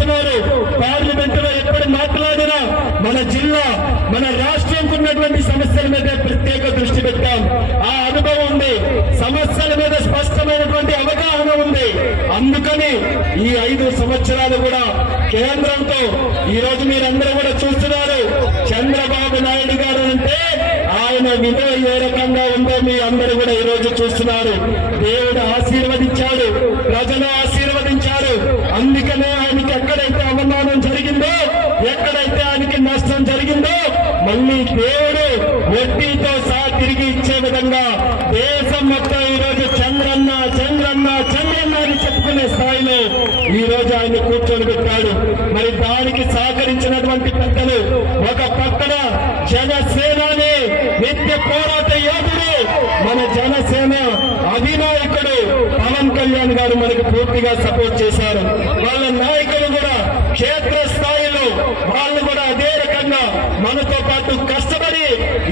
చూస్తున్నారు. పార్లమెంట్ లో ఎప్పుడు మాట్లాడినా మన జిల్లా మన రాష్ట్రంకు ఉన్నటువంటి సమస్యల మీద ప్రత్యేక దృష్టి పెట్టాం. ఆ అనుభవం ఉంది, సమస్యల మీద స్పష్టమైనటువంటి అవగాహన ఉంది. అందుకని ఈ 5 సంవత్సరాలు కూడా కేంద్రంతో ఈ రోజు మీరందరూ కూడా చూస్తున్నారు. చంద్రబాబు నాయుడు గారు అంటే ఆయన విలువ ఏ రకంగా ఉందో మీ అందరూ కూడా ఈ రోజు చూస్తున్నారు. దేవుడు ఆశీర్వదించాడు, ప్రజలు ఆశీర్వదించారు. అందుకనే ఆయనకి ఎక్కడైతే అవమానం జరిగిందో, ఎక్కడైతే ఆయనకి నష్టం జరిగిందో మళ్ళీ దేవుడు వడ్డీతో సహా తిరిగి ఇచ్చే విధంగా దేశం మొత్తం ఈ రోజు చంద్రన్న చంద్రన్న చంద్రన్న అని చెప్పుకునే స్థాయిలో ఈ రోజు ఆయన కూర్చొని పెట్టాడు. మరి దానికి సహకరించినటువంటి పెద్దలు, ఒక పక్కన జనసేనని నిత్య పోరాట యోధుడు, మన జనసేన అధినాయకుడు పవన్ కళ్యాణ్ గారు మనకు పూర్తిగా సపోర్ట్ చేశారు. వాళ్ళ నాయకులు కూడా క్షేత్ర స్థాయిలో వాళ్ళు కూడా అదే రకంగా మనతో పాటు కష్టపడి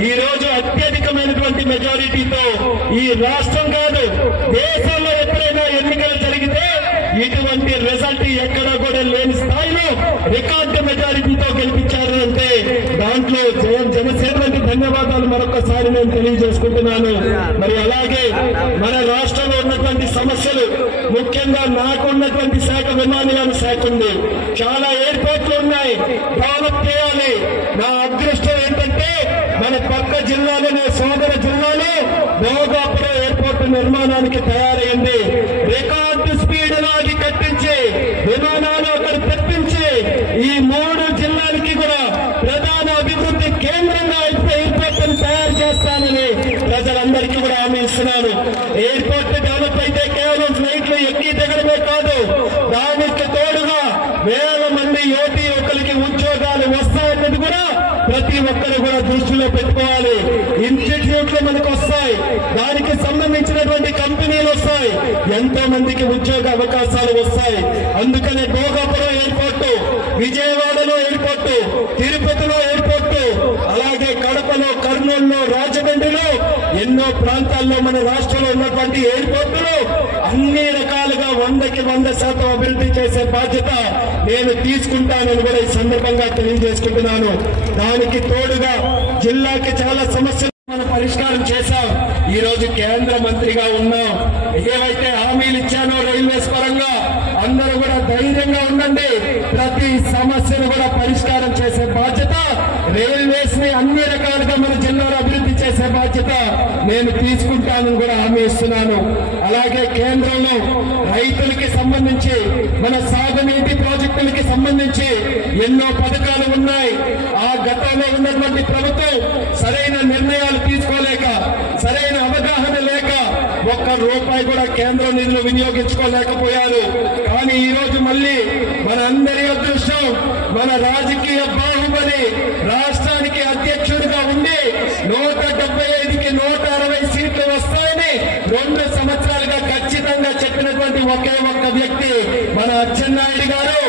ఈ రోజు అత్యధికమైనటువంటి మెజారిటీతో ఈ రాష్ట్రం కాదు దేశంలో ఎప్పుడైనా ఎన్నికలు జరిగితే ఇటువంటి రిజల్ట్ ఎక్కడా కూడా లేని స్థాయిలో రికార్డు మెజారిటీతో గెలిపించారు అంటే దాంట్లో జనసేనకి ధన్యవాదాలు మరొకసారి నేను తెలియజేసుకుంటున్నాను. మరి అలాగే మన రాష్ట్రంలో ఉన్నటువంటి సమస్యలు, ముఖ్యంగా నాకు ఉన్నటువంటి శాఖ విమానయాన శాఖ ఉంది. చాలా ఎయిర్పోర్ట్లు ఉన్నాయి, డెవలప్ చేయాలి. నా అదృష్టం ఏంటంటే మన పక్క జిల్లాలోనే సోదర జిల్లాలో భోగాపురం ఎయిర్పోర్ట్ నిర్మాణానికి తయారైంది. రికార్డు స్పీడ్ లో అది కట్టించి విమానాలు అక్కడ తెప్పించి ఈ 3 జిల్లాలకి కూడా ప్రధాన అభివృద్ధి కేంద్రంగా ఎయిర్పోర్ట్ తయారు చేస్తానని ప్రజలందరికీ కూడా హామీ ఇస్తున్నాను. ఎయిర్పోర్ట్ డెవలప్ అయితే కేవలం ఫ్లైట్లు ఎక్కి దిగడమే కాదు, దానికి తోడుగా వేల మంది యువతి యువకులకి ఉద్యోగాలు వస్తాయన్నది కూడా ప్రతి ఒక్కరు కూడా దృష్టిలో పెట్టుకోవాలి. ఇన్స్టిట్యూట్లు మనకు వస్తాయి, దానికి సంబంధించినటువంటి కంపెనీలు వస్తాయి, ఎంతో మందికి ఉద్యోగ అవకాశాలు వస్తాయి. అందుకనే భోగాపురం ఎయిర్పోర్టు, విజయవాడలో ఎయిర్పోర్టు, తిరుపతిలో ఎయిర్పోర్టు, అలాగే కడపలో, కర్నూలులో, రాజమండ్రిలో ఎన్నో ప్రాంతాల్లో మన రాష్ట్రంలో ఉన్నటువంటి ఎయిర్పోర్టులు అన్ని రకాలుగా 100కి 100% అభివృద్ధి చేసే బాధ్యత నేను తీసుకుంటానని కూడా ఈ సందర్భంగా తెలియజేసుకుంటున్నాను. దానికి తోడుగా జిల్లాకి చాలా సమస్యలు మనం పరిష్కారం చేశాం. ఈ రోజు కేంద్ర మంత్రిగా ఉన్నాం. ఏవైతే హామీలు ఇచ్చానో రైల్వేస్ పరంగా అందరూ కూడా ధైర్యంగా ఉండండి. ప్రతి సమస్యను కూడా పరిష్కారం చేసే బాధ్యత, రైల్వేస్ ని అన్ని రకాలుగా మన జిల్లాలో అభివృద్ధి చేసే బాధ్యత నేను తీసుకుంటానని కూడా హామీ ఇస్తున్నాను. అలాగే కేంద్రంలో రైతులకి సంబంధించి, మన సాగునీటి ప్రాజెక్టులకి సంబంధించి ఎన్నో పథకాలు ఉన్నాయి. ఆ గతంలో ఉన్నటువంటి ప్రభుత్వం సరైన నిర్ణయాలు తీసుకోలేక, సరైన అవగాహన లేక ₹1 కూడా కేంద్ర నిధులు వినియోగించుకోలేకపోయారు. కానీ ఈ రోజు మళ్ళీ మన అందరి అదృష్టం, మన రాజకీయ బాహుబలి రాష్ట్రానికి అధ్యక్షుడిగా ఉండి 175కి 160 సీట్లు వస్తాయని 2 సంవత్సరాలుగా ఖచ్చితంగా చెప్పినటువంటి ఒకే ఒక్క వ్యక్తి మన అచ్చెన్నాయుడు గారు.